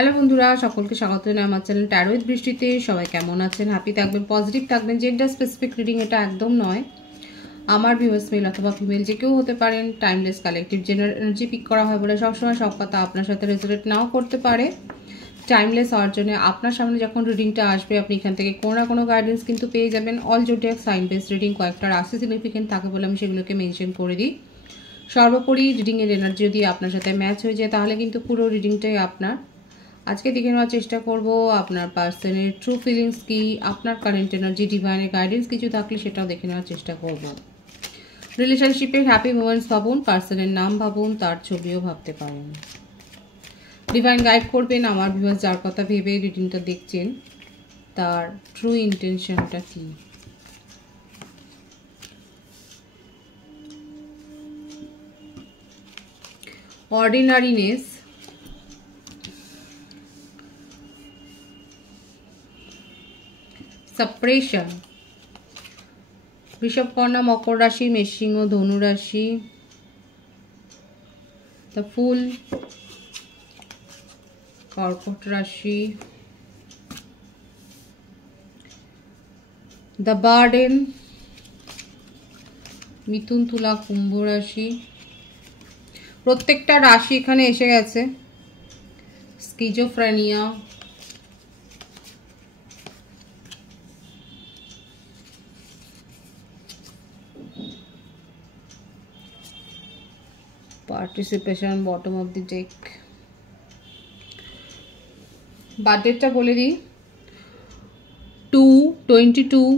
Hello বন্ধুরা, সকলকে স্বাগত জানাই আমার চ্যানেল ট্যারো উইথ বৃষ্টিতে। সবাই কেমন আছেন? হ্যাপি থাকবেন, পজিটিভ থাকবেন। জেন্ডার স্পেসিফিক রিডিং এটা একদম নয়। আমার ভিউয়ার্স মেল অথবা ফিমেল যে কেউ হতে পারেন। Timeless collective general energy pick করা হয় বলে সবসময় সব কথা আপনার সাথে রেজোনেট নাও করতে পারে। টাইমলেস হওয়ার জন্য আপনার সামনে যখন রিডিংটা আসবে আপনি এখান থেকে কোনো না কোনো গাইডেন্স কিন্তু পেয়ে যাবেন। All zodiac sign based reading, কয়েকটা রাশি সিগনিফিকেন্ট থাকে বলে আমি সেগুলোকে মেনশন করে দিই। সর্বোপরি রিডিংয়ের এনার্জি যদি আপনার সাথে ম্যাচ হয়ে যায় তাহলে কিন্তু পুরো রিডিংটাই আপনার। আজকে দেখে নেওয়ার চেষ্টা করব আপনার পার্সনের ট্রু ফিলিংস কি, আপনার কারেন্ট এনার্জি, ডিভাইনের গাইডেন্স কিছু থাকলে সেটাও দেখে নেওয়ার চেষ্টা করব। রিলেশনশিপের হ্যাপি মোমেন্টস ভাবুন, পার্সনের নাম ভাবুন, তার ছবিও ভাবতে পারেন। ডিভাইন গাইড করবেন আমার ভিউয়ার্স যার কথা ভেবে রিডিংটা দেখছেন, তার ট্রু ইন্টেনশনটা কি। অর্ডিনারিনেস, সাপ্রেশন, বৃষভকন্যা, মকর রাশি, মেষ সিংহ, ধনু রাশি, দ্য ফুল, কর্কট রাশি, দ্য বার্ডেন, মিথুন, তুলা, কুম্ভ রাশি। প্রত্যেকটা রাশি এখানে এসে গেছে। Schizophrenia, participation, bottom of the deck. বার্থডেটটা বলে দিই, 2, 22,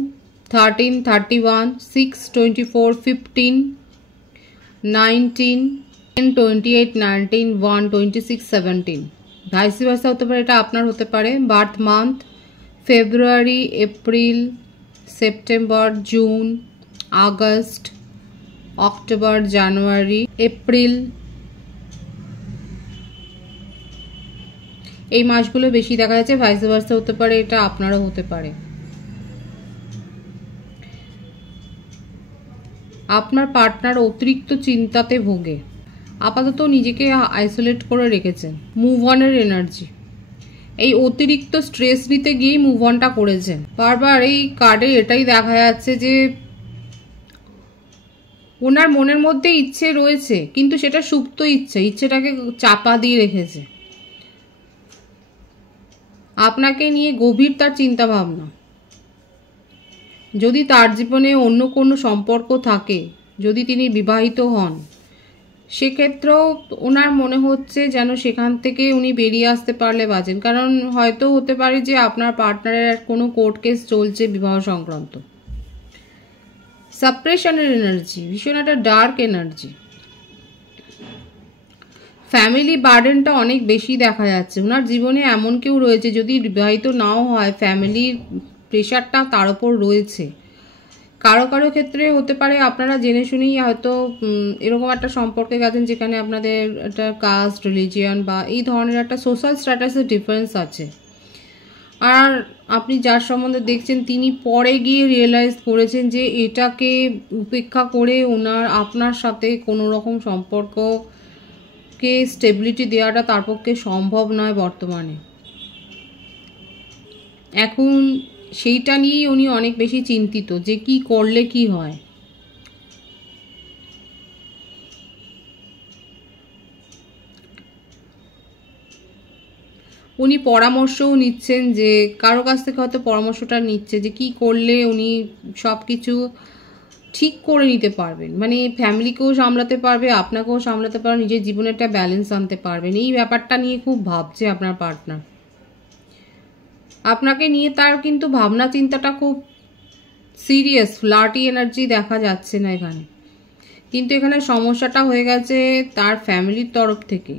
13, 31, 6, 24, 15, 19, 10, 28, 19, 1, 26, 17। ভাইস ভার্সা হতে পারে, এটা আপনার হতে পারে। Birth month February, April, September, June, August, October, January, April. এই মাসগুলো বেশি দেখা যাচ্ছে। ভাইস ভার্সা হতে পারে, এটা আপনারও হতে পারে। আপনার পার্টনার অতিরিক্ত চিন্তাতে ভোগে, আপাতত নিজেকে আইসোলেট করে রেখেছেন। মুভ অনের এনার্জি, এই অতিরিক্ত স্ট্রেস নিতে গিয়েই মুভ অনটা করেছেন। বারবার এই কার্ডে এটাই দেখা যাচ্ছে যে ওনার মনের মধ্যে ইচ্ছে রয়েছে কিন্তু সেটা সুপ্ত ইচ্ছেটাকে চাপা দিয়ে রেখেছে। আপনাকে নিয়ে গভীর তার চিন্তা ভাবনা। যদি তার জীবনে অন্য কোনো সম্পর্ক থাকে, যদি তিনি বিবাহিত হন, সেক্ষেত্রেও ওনার মনে হচ্ছে যেন সেখান থেকে উনি বেরিয়ে আসতে পারলে বাঁচেন। কারণ হয়তো হতে পারে যে আপনার পার্টনারের কোনো কোর্ট কেস চলছে বিবাহ সংক্রান্ত। সাপ্রেশনের এনার্জি, ভীষণ একটা ডার্ক এনার্জি। ফ্যামিলি বার্ডেনটা অনেক বেশি দেখা যাচ্ছে। ওনার জীবনে এমন কেউ রয়েছে, যদি বিবাহিত নাও হয়, ফ্যামিলির প্রেশারটা তার উপর রয়েছে। কারো কারো ক্ষেত্রে হতে পারে আপনারা জেনে শুনেই হয়তো এরকম একটা সম্পর্কে গেছেন যেখানে আপনাদের একটা কাস্ট, রিলিজিয়ান বা এই ধরনের একটা সোশ্যাল স্ট্যাটাসের ডিফারেন্স আছে। আর আপনি যার সম্বন্ধে দেখছেন তিনি পরে গিয়ে রিয়েলাইজ করেছেন যে এটাকে উপেক্ষা করে ওনার আপনার সাথে কোনো রকম সম্পর্ককে স্টেবিলিটি দেওয়াটা তার পক্ষে সম্ভব নয় বর্তমানে। এখন সেইটা নিয়েই উনি অনেক বেশি চিন্তিত যে কি করলে কি হয়। উনি পরামর্শও নিচ্ছেন, যে কারো কাছ থেকে হয়তো পরামর্শটা নিচ্ছে যে কি করলে উনি সব কিছু ঠিক করে নিতে পারবেন। মানে ফ্যামিলিকেও সামলাতে পারবে, আপনাকেও সামলাতে পারবে, নিজের জীবনে একটা ব্যালেন্স আনতে পারবেন। এই ব্যাপারটা নিয়ে খুব ভাবছে আপনার পার্টনার। আপনাকে নিয়ে তার কিন্তু ভাবনা চিন্তাটা খুব সিরিয়াস। ফ্লার্টি এনার্জি দেখা যাচ্ছে না এখানে, কিন্তু এখানে সমস্যাটা হয়ে গেছে তার ফ্যামিলির তরফ থেকে।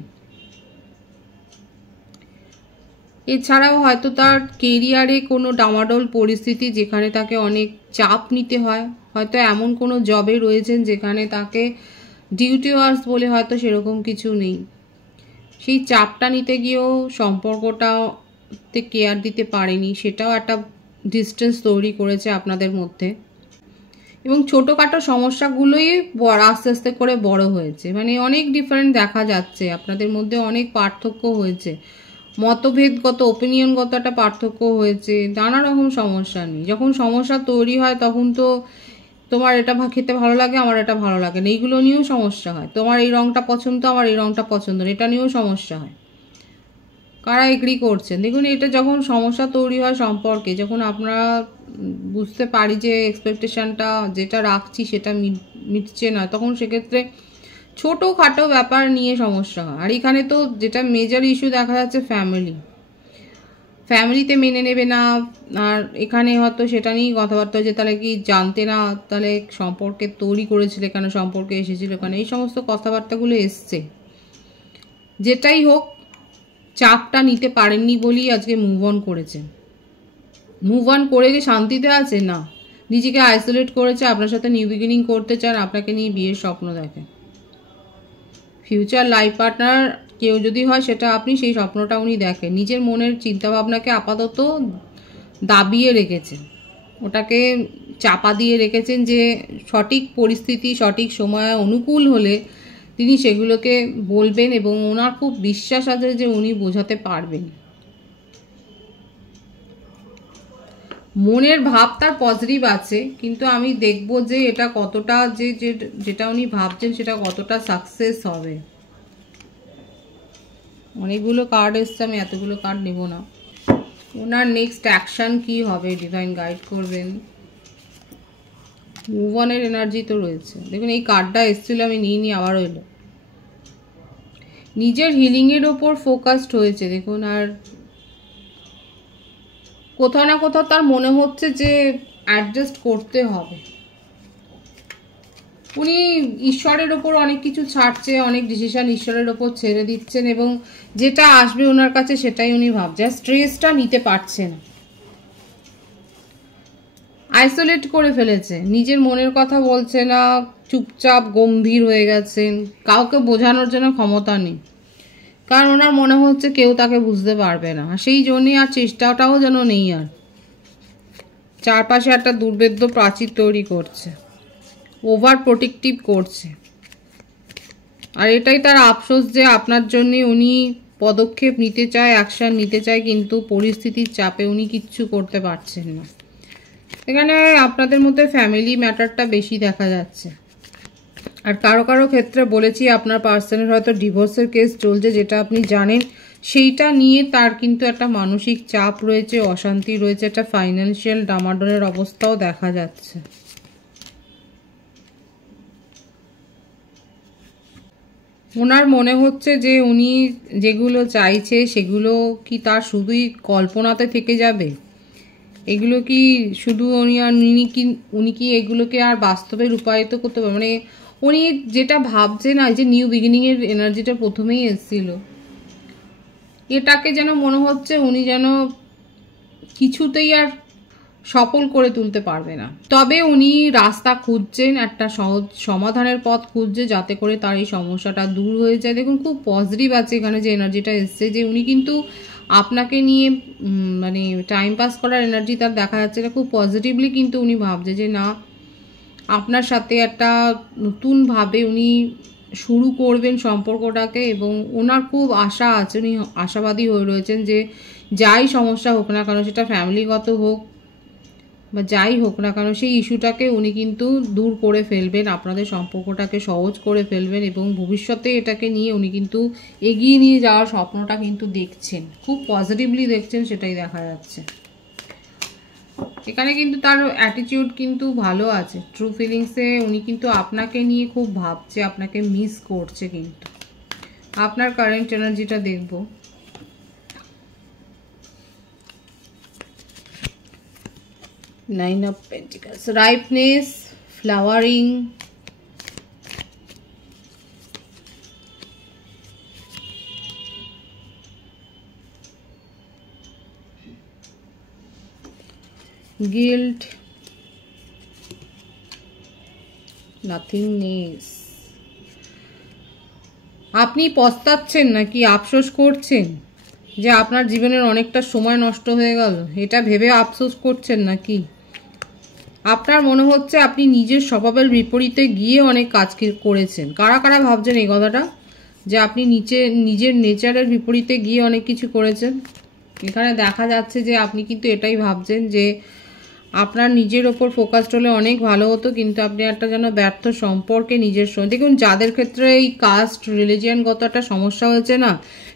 এছাড়াও হয়তো তার কেরিয়ারে কোনো ডামাডোল পরিস্থিতি, যেখানে তাকে অনেক চাপ নিতে হয়। হয়তো এমন কোনো জবে রয়েছেন যেখানে তাকে ডিউটি আওয়ার্স বলে হয়তো সেরকম কিছু নেই। সেই চাপটা নিতে গিয়েও সম্পর্কটাতে কেয়ার দিতে পারেনি, সেটাও একটা ডিস্টেন্স তৈরি করেছে আপনাদের মধ্যে। এবং ছোটোখাটো সমস্যাগুলোই আস্তে আস্তে করে বড় হয়েছে। মানে অনেক ডিফারেন্ট দেখা যাচ্ছে, আপনাদের মধ্যে অনেক পার্থক্য হয়েছে। মতভেদগত ওপিনিয়নগত একটা পার্থক্য হয়েছে, নানা রকম সমস্যা নেই। যখন সমস্যা তৈরি হয় তখন তো তোমার এটা খেতে ভালো লাগে, আমার এটা ভালো লাগে না, এইগুলো নিয়েও সমস্যা হয়। তোমার এই রঙটা পছন্দ, আমার এই রঙটা পছন্দ না, এটা নিয়েও সমস্যা হয়। কারা এগ্রি করছেন? দেখুন, এটা যখন সমস্যা তৈরি হয় সম্পর্কে, যখন আমরা বুঝতে পারি যে এক্সপেকটেশনটা যেটা রাখছি সেটা মিটছে না, তখন সেক্ষেত্রে ছোটোখাটো ব্যাপার নিয়ে সমস্যা হয়। আর এখানে তো যেটা মেজর ইস্যু দেখা যাচ্ছে ফ্যামিলিতে মেনে নেবে না। আর এখানে হয়তো সেটা নিয়েই কথাবার্তা হচ্ছে, তাহলে কি জানতে না, তাহলে সম্পর্কে তৈরি করেছিল, কেন সম্পর্কে এসেছিল এখানে, এই সমস্ত কথাবার্তাগুলো এসছে। যেটাই হোক, চাপটা নিতে পারেননি বলেই আজকে মুভ অন করেছেন। মুভ অন করে কি শান্তিতে আছে? না, নিজেকে আইসোলেট করেছে, আপনার সাথে নিউ বিগিনিং করতে চান, আপনাকে নিয়ে বিয়ের স্বপ্ন দেখেন। ফিউচার লাইফ পার্টনার কেউ যদি হয় সেটা আপনি, সেই স্বপ্নটা উনি দেখেন। নিজের মনের চিন্তাভাবনাকে আপাতত দাবিয়ে রেখেছেন, ওটাকে চাপা দিয়ে রেখেছেন, যে সঠিক পরিস্থিতি সঠিক সময়ে অনুকূল হলে তিনি সেগুলোকে বলবেন, এবং ওনার খুব বিশ্বাস আছে যে উনি বোঝাতে পারবেন। মনের ভাব তার পজিটিভ আছে, কিন্তু আমি দেখব যে এটা কতটা, যেটা উনি ভাবছেন সেটা কতটা সাকসেস হবে। অনেকগুলো কার্ড এসছে, আমি এতগুলো কার্ড নেব না। ওনার নেক্সট অ্যাকশন কি হবে, ডিভাইন গাইড করবেন। মুভ অনের এনার্জি তো রয়েছে। দেখুন, এই কার্ডটা এসেছিল, আমি নিইনি, আবার এলো। নিজের হিলিংয়ের ওপর ফোকাসড হয়েছে দেখুন। আর কোথাও না কোথাও তার মনে হচ্ছে যে অ্যাডজাস্ট করতে হবে। উনি ঈশ্বরের ওপর অনেক কিছু ছাড়ছে, অনেক ডিসিশন ঈশ্বরের ওপর ছেড়ে দিচ্ছেন, এবং যেটা আসবে ওনার কাছে সেটাই উনি ভাবছেন। স্ট্রেসটা নিতে পারছেন, আইসোলেট করে ফেলেছে, নিজের মনের কথা বলছে না, চুপচাপ গম্ভীর হয়ে গেছেন, কাউকে বোঝানোর জন্য ক্ষমতা নেই, কারণ ওনার মনে হচ্ছে কেউ তাকে বুঝতে পারবে না। সেই জন্যই আর চেষ্টাটাও যেন নেই। আর চারপাশে একটা দুর্ভেদ্য প্রাচীর তৈরি করছে, ওভার প্রোটেক্টিভ করছে। আর এটাই তার আফসোস যে আপনার জন্য উনি পদক্ষেপ নিতে চায়, অ্যাকশন নিতে চায়, কিন্তু পরিস্থিতির চাপে উনি কিচ্ছু করতে পারছেন না। এখানে আপনাদের মধ্যে ফ্যামিলি ম্যাটারটা বেশি দেখা যাচ্ছে। আর কারো কারো ক্ষেত্রে বলেছি, আপনার পার্সনের হয়তো ডিভোর্সের কেস চলছে, যেটা আপনি জানেন, সেইটা নিয়ে তার কিন্তু একটা মানসিক চাপ রয়েছে, অশান্তি রয়েছে, একটা ফাইন্যান্সিয়াল ডামাডোলের অবস্থাও দেখা যাচ্ছে। ওনার মনে হচ্ছে যে উনি যেগুলো চাইছে সেগুলো কি তার শুধুই কল্পনাতে থেকে যাবে, এগুলো কি শুধু উনি কি এগুলোকে আর বাস্তবে রূপায়িত করতে পারবে? মানে উনি যেটা ভাবছেন, না, যে নিউ বিগিনিংয়ের এনার্জিটা প্রথমেই এসেছিল, এটাকে যেন মনে হচ্ছে উনি যেন কিছুতেই আর সফল করে তুলতে পারবে না। তবে উনি রাস্তা খুঁজছেন, একটা সহজ সমাধানের পথ খুঁজছে, যাতে করে তার এই সমস্যাটা দূর হয়ে যায়। দেখুন, খুব পজিটিভ আছে এখানে যে এনার্জিটা এসছে, যে উনি কিন্তু আপনাকে নিয়ে মানে টাইম পাস করার এনার্জি তার দেখা যাচ্ছে। এটা খুব পজিটিভলি কিন্তু উনি ভাবছে যে না, আপনার সাথে একটা নতুনভাবে উনি শুরু করবেন সম্পর্কটাকে, এবং ওনার খুব আশা আছে, উনি আশাবাদী হয়ে রয়েছেন যে যাই সমস্যা হোক না কেন, সেটা ফ্যামিলিগত হোক বা যাই হোক না কেন, সেই ইস্যুটাকে উনি কিন্তু দূর করে ফেলবেন, আপনাদের সম্পর্কটাকে সহজ করে ফেলবেন, এবং ভবিষ্যতে এটাকে নিয়ে উনি কিন্তু এগিয়ে নিয়ে যাওয়ার স্বপ্নটা কিন্তু দেখছেন, খুব পজিটিভলি দেখছেন, সেটাই দেখা যাচ্ছে। এখানে কিন্তু তার অ্যাটিটিউড কিন্তু ভালো আছে, ট্রু ফিলিংসে উনি কিন্তু আপনাকে নিয়ে খুব ভাবছে, আপনাকে মিস করছে। কিন্তু আপনার কারেন্ট এনার্জিটা দেখব। Nine of Pentacles, ripeness, flowering, guilt, nothingness। আপনি পস্তাচ্ছেন নাকি আফসোস করছেন যে আপনার জীবনের অনেকটা সময় নষ্ট হয়ে গেল, এটা ভেবে আফসোস করছেন নাকি? আপনার মনে হচ্ছে আপনি নিজের স্বভাবের বিপরীতে গিয়ে অনেক কাজ করেছেন। কারা কারা ভাবছেন এই কথাটা? যে আপনি নিজের নেচারের বিপরীতে গিয়ে অনেক কিছু করেছেন। এখানে দেখা যাচ্ছে যে আপনি কিন্তু এটাই ভাবছেন যে আপনার নিজের ওপর ফোকাসড হলে অনেক ভালো হতো, কিন্তু আপনি একটা যেন ব্যর্থ সম্পর্কে নিজের সঙ্গে, দেখুন যাদের ক্ষেত্রে এই কাস্ট রিলিজিয়ানগত একটা সমস্যা হয়েছে না,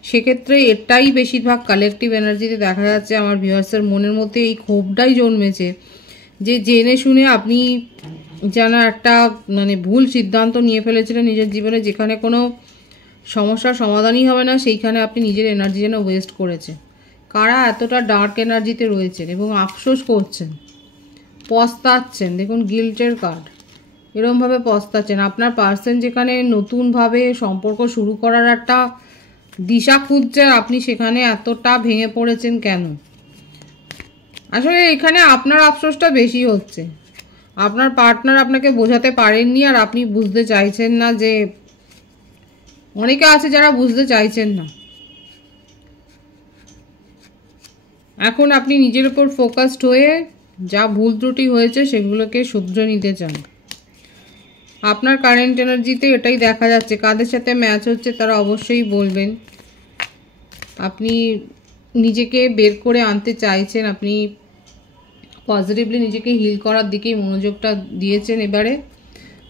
সেক্ষেত্রে এটাই বেশিরভাগ কালেকটিভ এনার্জিতে দেখা যাচ্ছে। আমার ভিউয়ার্সের মনের মধ্যে এই ক্ষোভটাই জন্মেছে যে জেনে শুনে আপনি যেন একটা মানে ভুল সিদ্ধান্ত নিয়ে ফেলেছিলেন নিজের জীবনে, যেখানে কোনো সমস্যার সমাধানই হবে না, সেইখানে আপনি নিজের এনার্জি যেন ওয়েস্ট করেছেন। কারা এতটা ডার্ক এনার্জিতে রয়েছেন এবং আফসোস করছেন, পস্তাচ্ছেন, দেখুন গিল্টের কার্ড, এরমভাবে পস্তাচ্ছেন। আপনার পার্সন যেখানে নতুনভাবে সম্পর্ক শুরু করার একটা দিশা খুঁজছে, আপনি সেখানে এতটা ভেঙে পড়েছেন কেন? আসলে এখানে আপনার আফসোসটা বেশি হচ্ছে, আপনার পার্টনার আপনাকে বোঝাতে পারেননি আর আপনি বুঝতে চাইছেন না। যে অনেকে আছে যারা বুঝতে চাইছেন না। এখন আপনি নিজের উপর ফোকাসড হয়ে যা ভুল ত্রুটি হয়েছে সেগুলোকে শুধরে নিতে চান। আপনার কারেন্ট এনার্জিতে এটাই দেখা যাচ্ছে। কাদের সাথে ম্যাচ হচ্ছে তারা অবশ্যই বলবেন। আপনি নিজেকে বের করে আনতে চাইছেন, আপনি পজিটিভলি নিজেকে হিল করার দিকেই মনোযোগটা দিয়েছেন। এবারে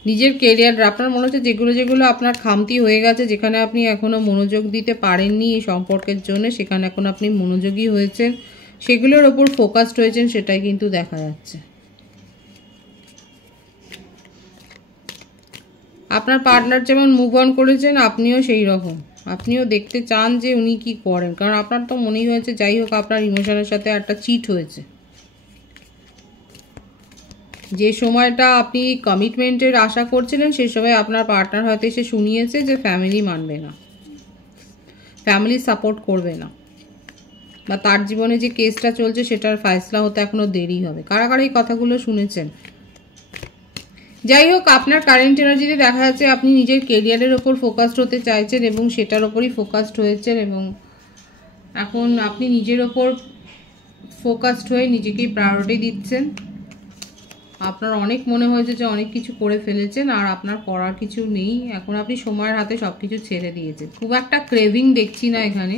নিজের কেরিয়ার, আপনার মনে হচ্ছে যেগুলো আপনার খামতি হয়ে গেছে, যেখানে আপনি এখনও মনোযোগ দিতে পারেননি এই সম্পর্কের জন্য, সেখানে এখন আপনি মনোযোগী হয়েছেন, সেগুলোর ওপর ফোকাসড হয়েছেন, সেটাই কিন্তু দেখা যাচ্ছে। আপনার পার্টনার যেমন মুভ অন করেছেন, আপনিও সেই রকম, আপনিও দেখতে চান যে উনি কি করেন, কারণ আপনার তো মনেই হয়েছে যাই হোক আপনার ইমোশনের সাথে একটা চিট হয়েছে। যে সময়টা আপনি কমিটমেন্টের আশা করছিলেন সেই সময় আপনার পার্টনার হয়তো এসে শুনিয়েছে যে ফ্যামিলি মানবে না, ফ্যামিলি সাপোর্ট করবে না, বা তার জীবনে যে কেসটা চলছে সেটার ফয়সলা হতে এখনো দেরি হবে। কারা কারা এই কথাগুলো শুনেছেন? যাই হোক, আপনার কারেন্ট এনার্জিতে দেখা যাচ্ছে আপনি নিজের কেরিয়ারের ওপর ফোকাসড হতে চাইছেন এবং সেটার ওপরই ফোকাসড হয়েছেন, এবং এখন আপনি নিজের ওপর ফোকাসড হয়ে নিজেকেই প্রায়োরিটি দিচ্ছেন। আপনার অনেক মনে হয়েছে যে অনেক কিছু করে ফেলেছেন আর আপনার করার কিছু নেই, এখন আপনি সময়ের হাতে সব কিছু ছেড়ে দিয়েছেন। খুব একটা ক্রেভিং দেখছি না এখানে,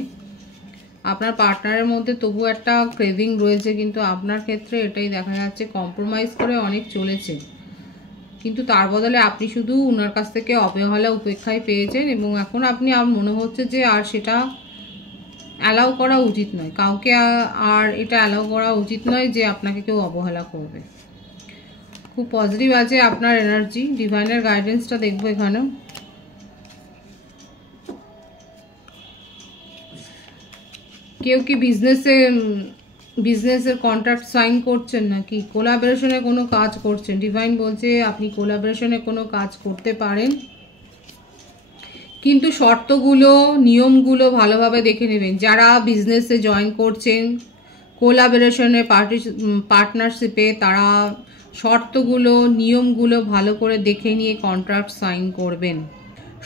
আপনার পার্টনারের মধ্যে তবু একটা ক্রেভিং রয়েছে, কিন্তু আপনার ক্ষেত্রে এটাই দেখা যাচ্ছে কম্প্রোমাইজ করে অনেক চলেছে, কিন্তু তার বদলে আপনি শুধু ওনার কাছ থেকে অবহেলা উপেক্ষায় পেয়েছেন, এবং এখন আপনি মনে হচ্ছে যে আর সেটা অ্যালাউ করা উচিত নয়, কাউকে আর এটা অ্যালাউ করা উচিত নয় যে আপনাকে কেউ অবহেলা করবে। খুব পজিটিভ আছে আপনার এনার্জি। ডিভাইনের গাইডেন্সটা দেখবো এখানেও। কেউ কি বিজনেসের কন্ট্রাক্ট সাইন করছেন, নাকি কোলাবোরেশনে কোনো কাজ করছেন? ডিভাইন বলছে আপনি কোলাবোরেশনে কোনো কাজ করতে পারেন, কিন্তু শর্তগুলো নিয়মগুলো ভালোভাবে দেখে নেবেন। যারা বিজনেসে জয়েন করছেন কোলাবোরেশনে পার্টনারশিপে, তারা শর্তগুলো নিয়মগুলো ভালো করে দেখে নিয়ে কন্ট্রাক্ট সাইন করবেন।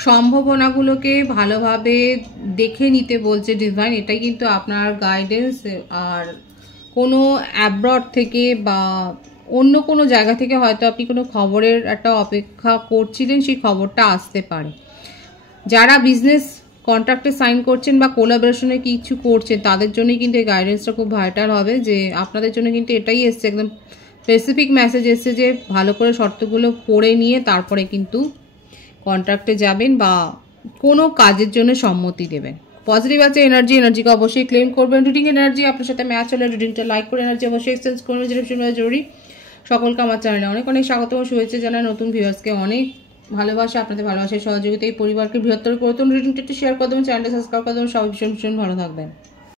সম্ভাবনাগুলোকে ভালোভাবে দেখে নিতে বলছে ডিভাইন, এটাই কিন্তু আপনার গাইডেন্স। আর কোনো অ্যাব্রড থেকে বা অন্য কোনো জায়গা থেকে হয়তো আপনি কোনো খবরের একটা অপেক্ষা করছিলেন, সেই খবরটা আসতে পারে। যারা বিজনেস কন্ট্রাক্টে সাইন করছেন বা কোলাবোরেশনে কিছু করছেন, তাদের জন্যই কিন্তু এই গাইডেন্সটা খুব ভাইটাল হবে। যে আপনাদের জন্য কিন্তু এটাই এসছে, একদম স্পেসিফিক মেসেজ এসছে যে ভালো করে শর্তগুলো পড়ে নিয়ে তারপরে কিন্তু কন্ট্রাক্টে যাবেন বা কোনো কাজের জন্য সম্মতি দেবেন। পজিটিভ আছে এনার্জিকে অবশ্যই ক্লেম করবেন। রিডিং এনার্জি আপনার সাথে ম্যাচ হলে রিডিংটা লাইক করে এনার্জি অবশ্যই এক্সচেঞ্জ করবেন, যেটা ভীষণ জরুরি। সকলকে আমার চ্যানেলে অনেক অনেক স্বাগত ও শুভেচ্ছা জানাই। নতুন ভিউয়ার্সকে অনেক ভালোবাসা, আপনাদের ভালোবাসার সহযোগিতা এই পরিবারকে বৃহত্তর করে তুলুন। রিডিংটা একটু শেয়ার করে দেবেন, চ্যানেলটা সাবস্ক্রাইব করে দেবেন। সবাই ভীষণ ভালো থাকবেন।